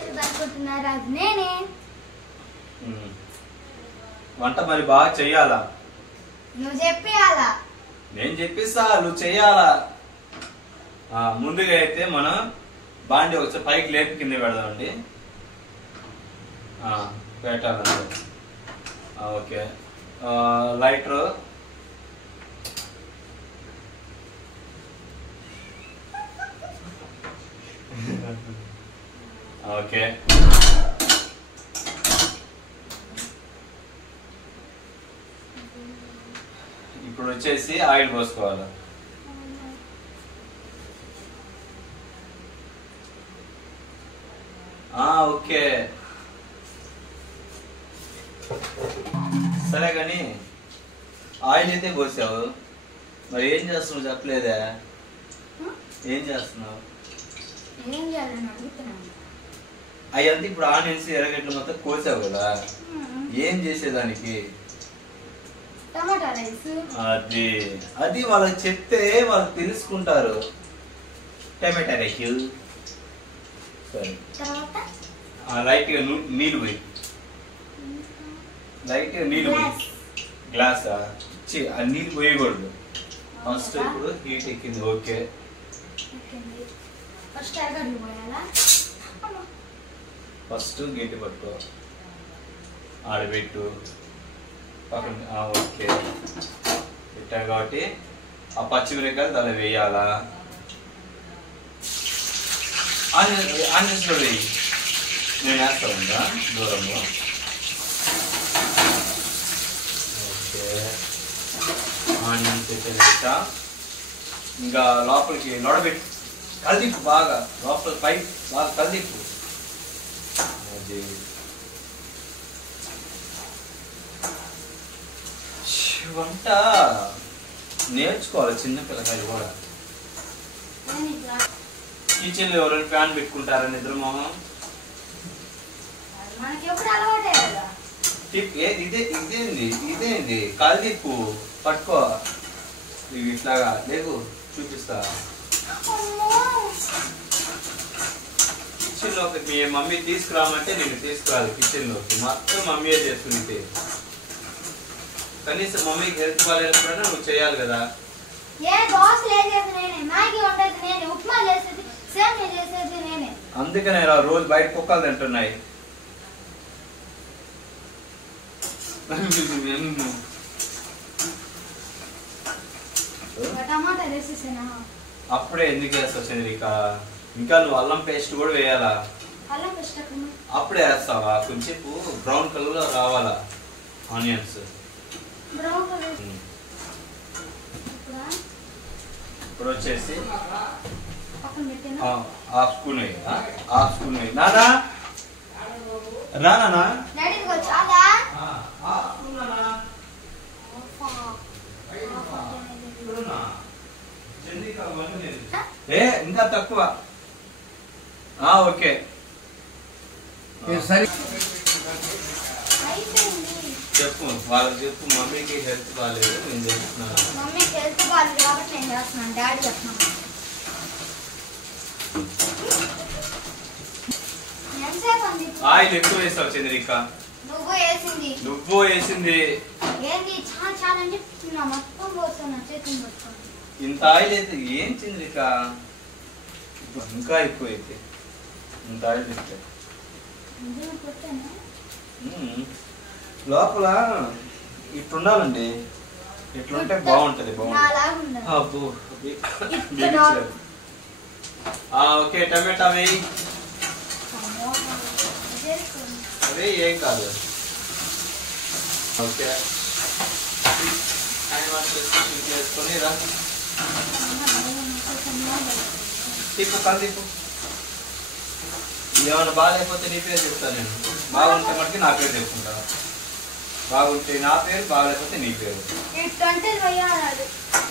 చేసేదనుకుంటున్నారు అది నేనే. వంట మరి బాగా చెయ్యాలా? నువ్వు చెప్పేయాలా? నేను చెప్పిస్తా, నువ్వు చెయ్యాలా. ముందుగా అయితే మనం బాండి ఒకసారి పైకి లేపి కింద పెడదామండి. పెట్టాలండి. ఓకే, లైటర్, ఓకే, ఇప్పుడు వచ్చేసి ఆయిల్ పోసుకోవాలి. ఓకే సరే కానీ ఆయిల్ అయితే పోసావు, మరి ఏం చేస్తున్నావు చెప్పలేదా? ఏం చేస్తున్నావు? అయ్యంతా ఇప్పుడు ఆనియన్స్ ఎర్రగడ్డలు మొత్తం కోసావు కదా, ఏం చేసేదానికి? అది అది వాళ్ళకి చెప్తే వాళ్ళు తెలుసుకుంటారు. టమాటా రైస్. సరే, లైట్ గా నీళ్ళు పోయి, లైట్ గా నీళ్ళు పోయి. గ్లాసా? ఆ నీళ్ళు పోయకూడదు. ఫస్ట్ ఇప్పుడు హీట్ ఎక్కింది. ఓకే, ఫస్ట్ గట్టి పట్టుకో, ఆడబెట్టు పక్కన. ఓకే, పెట్టా కాబట్టి ఆ పచ్చిమిరకాయలు దాన్ని వేయాలా? ఆనియన్స్లో వేయి. నేను వేస్తా ఉందా దూరంలో. ఓకే, ఆనియన్స్ వేసా. ఇంకా లోపలికి నొడబెట్టు, కలిదిప్పు బాగా, లోపల పై బాగా కలిదిప్పు. అది వంట నేర్చుకోవాలి చిన్న పిల్లకాయలు కూడా. కిచెన్ లో ఎవరైనా ఫ్యాన్ పెట్టుకుంటారా నిద్ర మొహం? ఇదేంది కలిదిప్పు పట్టుకో, ఇట్లాగా లేకు చూపిస్తా. కిచెన్ లోకి మీ మమ్మీ తీసుకురామంటే నేను తీసుకురాలి కిచెన్ లోకి, మొత్తం మమ్మీయే చేస్తుంది. కనీసం మమ్మీకి హెల్త్ బాగాలేనప్పుడైనా నువ్వు చేయాలి కదా. అందుకనే రోజు బయట కుక్కలు తింటున్నాయి. అప్పుడే ఎందుకు వేస్తావు చంద్రిక? ఇంకా నువ్వు అల్లం పేస్ట్ కూడా వేయాలా? అప్పుడే వేస్తావా? కొంచెం బ్రౌన్ కలర్ లో రావాలా ఆనియన్స్. ఇప్పుడు వచ్చేసి హాఫ్ స్పూన్ వేయి, హాఫ్ స్పూన్ వేయి. నానా రానా? ఇంకా తక్కువ. ఓకే, చెప్పు వాళ్ళకి చెప్పు. మమ్మీకి హెల్త్ బాగాలేదు, నేను చెప్తున్నాను. ఆయిల్ ఎక్కువ వేసావు చంద్రిక. నువ్వు వేసింది. ఇంత ఆయిల్ అయితే ఏం చంద్రిక? ఇంకా ఎక్కువ అయితే ఇంత ఆయిల్ తింటే లోపల ఇట్లుండాలండి. ఇట్లుంటే బాగుంటది. ఓకే, టమాటా వేయి. అదే ఏం కాదు. ఓకే, వేసుకొని రా. తిప్పు, కలు తిప్పు. ఏమైనా బాగాలేకపోతే నీ పేరు చెప్తాను నేను. బాగుంటే మటుకి నా పేరు చెప్పుకుంటా. బాగుంటే నా పేరు, బాగాలేకపోతే నీ పేరు.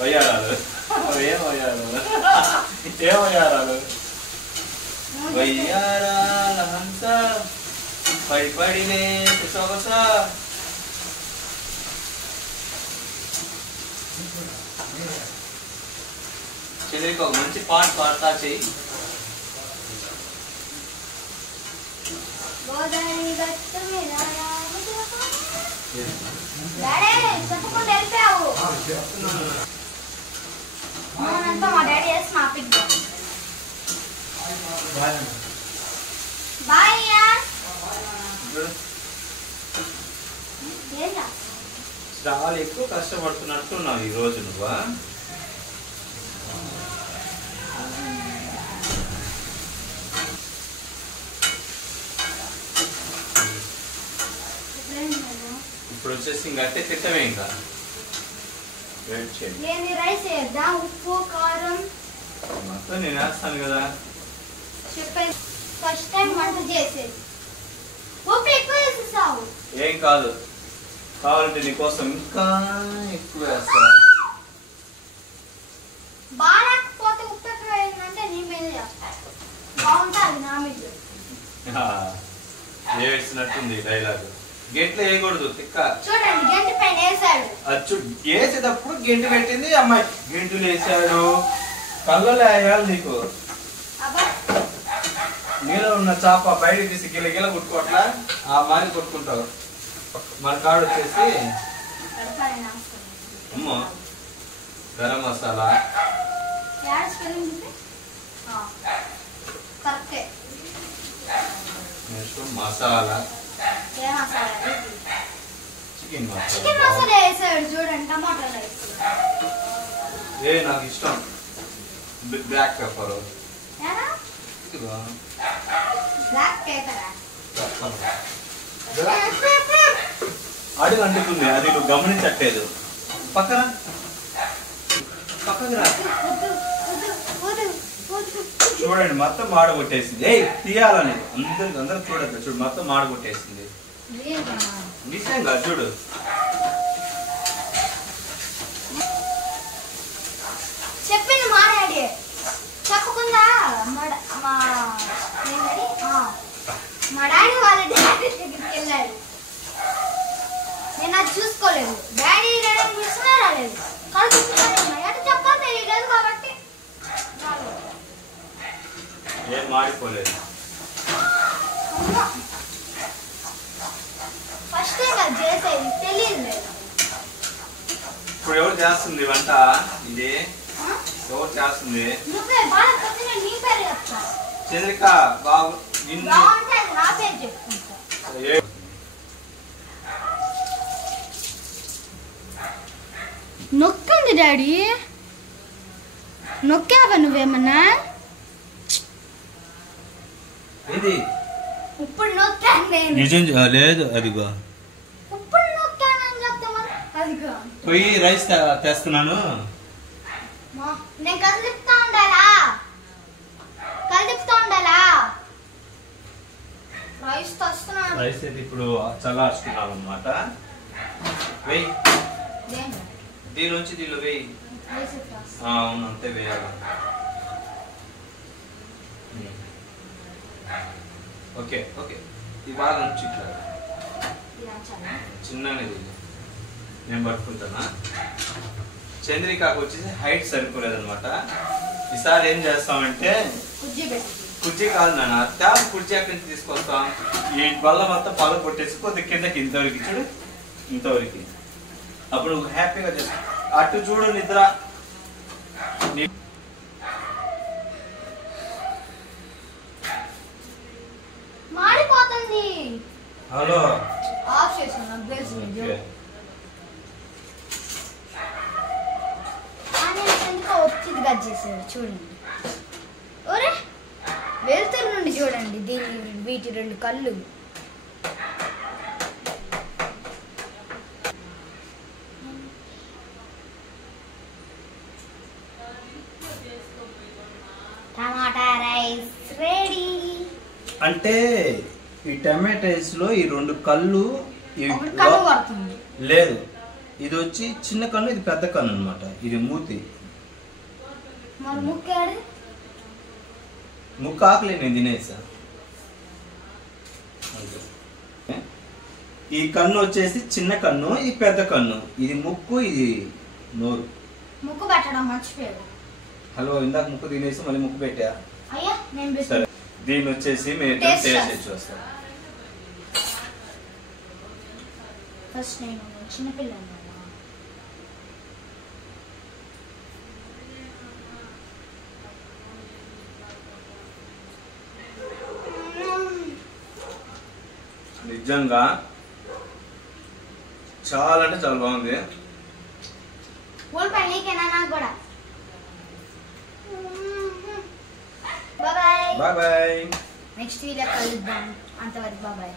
వయ్యారాలు? ఏం వయ్యారాలు? ఏం వయ్యారాలు? వయ్యారాల హంస పడిపడినే సొగస. చంద్రిక ఒక మంచి పాట పాడతా చెయ్యి. గోదావరి గట్టు మీద డాడీ చెప్పకుండా వెళ్ళిపోయావు. అవునంతా మా డాడీ వేసి మా పిక్ బాయ్. చాలా ఎక్కువ కష్టపడుతున్నట్టున్నావు ఈ రోజు నువ్వా? ఇప్పుడు వచ్చేసి ఇంకా అట్టే తిట్టమే ఇంకా వెయిట్ చేయండి. రైస్ వేద్దాం, ఉప్పు కారం మొత్తం నేను వేస్తాను కదా. చెప్పండి ఫస్ట్ టైం వంట చేసేది. ఉప్పు ఎక్కువ వేసేసావు. ఏం కాదు, కావాలంటే నీకోసం ఇంకా ఎక్కువ వేస్తా. బాగాలేకపోతే ఉప్పు ఎక్కువ వేసిందంటే నీ మీద చేస్తా. బాగుంటుంది నా మీద. ఏడ్చినట్టుంది డైలాగ్. గెంట్లు వేయకూడదు తిక్క. చూడండి గెంటి పైన వేసాడు. అచ్చు వేసేటప్పుడు గెంటు పెట్టింది అమ్మాయి. గెంటులు వేసాడు, కళ్ళలో వేయాలి నీకు. నీలో ఉన్న చేప బయటకు తీసి గిల గిల కుట్టుకోవట్లా, ఆ మారి కొట్టుకుంటావు. మన కాడు వచ్చేసి అమ్మో గరం మసాలా, మసాలా, చికెన్ మసాలా వేసాడు. చూడండి టమాటాలు ఏ నాకు ఇష్టం. బ్లాక్ పెప్పర్ అడుగు అంటుతుంది, అది నువ్వు గమనించట్లేదు. పక్కన పక్కన చూడండి మొత్తం మాడగొట్టేసింది. ఏ తీయాలని అందరూ చూడద్దు. చూడు మొత్తం మాడగొట్టేసింది. నిజంగా చూడు. చెప్పింది మా డాడీ చెప్పకుండా మా డాడీ వాళ్ళ డాడీ దగ్గరికి వెళ్ళాడు. నేను అది చూసుకోలేదు. డాడీ డాడీ చూసినా రాలేదు. కలుపుతున్నాయి అంటే చెప్పాలి తెలియలేదు కాబట్టి ఏం మాడిపోలేదు. ఫస్ట్ టైం అది చేసేది తెలియదు. ఇప్పుడు ఎవరు చేస్తుంది వంట? ఇది ఎవరు చేస్తుంది? నువ్వే బాగా కొద్దిగా నీ పేరు చెప్తా. చంద్రిక బాగు నిన్ను నా పేరు చెప్పుకుంటా. నొక్కింది డాడీ. నొక్కావా నువ్వేమన్నా? ఇది ఇప్పుడు నొక్కాను నేను. నిజం లేదు. అదిగో ఇప్పుడు నొక్కానని చెప్తామా? అదిగో పోయి రైస్ తెస్తున్నాను. నేను కదిలిపుతా ఉండాలా? కదిలిపుతా ఉండాలా? రైస్ తెస్తున్నాను. రైస్ అయితే ఇప్పుడు చల్లార్చుకున్నాను అన్నమాట. వెయ్యి దీనిలోంచి దీనిలో వెయ్యి. అవును అంతే వేయాలి. Okay okay. ఇది బాగా నుంచి ఇట్లా చిన్నది నేను పట్టుకుంటానా. చంద్రికాకు వచ్చేసి హైట్ సరిపోలేదన్నమాట. ఈసారి ఏం చేస్తామంటే కుర్చీ కాదు నాన్న, అత్త కుర్చీ అక్కడి నుంచి తీసుకొస్తాం. ఈ బల్ల మొత్తం పగ కొట్టేసి కొద్ది కిందకి ఇంతవరకు చూడు, ఇంతవరకు. అప్పుడు హ్యాపీగా చేస్తా. అటు చూడు నిద్ర. మాడిపోతుంది. హలో ఆఫ్ చేసాను అబ్బాయి. వచ్చింది కట్ చేసాడు చూడండి. ఒరే వెళ్తురు నుండి చూడండి దీని వీటి రెండు కళ్ళు. టమాటా రైస్ రెడీ. అంటే ఈ టమాటోస్ లో ఈ రెండు కళ్ళు లేదు. ఇది వచ్చి చిన్న కన్ను, ఇది పెద్ద కన్ను అన్నమాట. ఇది మూతి. ముక్కు ఆకలి నేను తినేసా. ఈ కన్ను వచ్చేసి చిన్న కన్ను, ఇది పెద్ద కన్ను. ఇది ముక్కు, ఇది నోరు. ముక్కు పెట్టడం మర్చిపోయాడు. హలో ఇందాక ముక్కు తినేసి మళ్ళీ ముక్కు పెట్టా. అయ్యా నేను సరే దీన్ని వచ్చేసి మీరు టేస్ట్ చేసి వస్తాం. ఫస్ట్ నేను చిన్నపిల్లని. నిజంగా చాలా అంటే చాలా బాగుంది. ఉల్లిపాయ నీకేనా? నాకు కూడా. Bye bye bye. Next video కలుద్దాం. అంతవరకు బాయ్.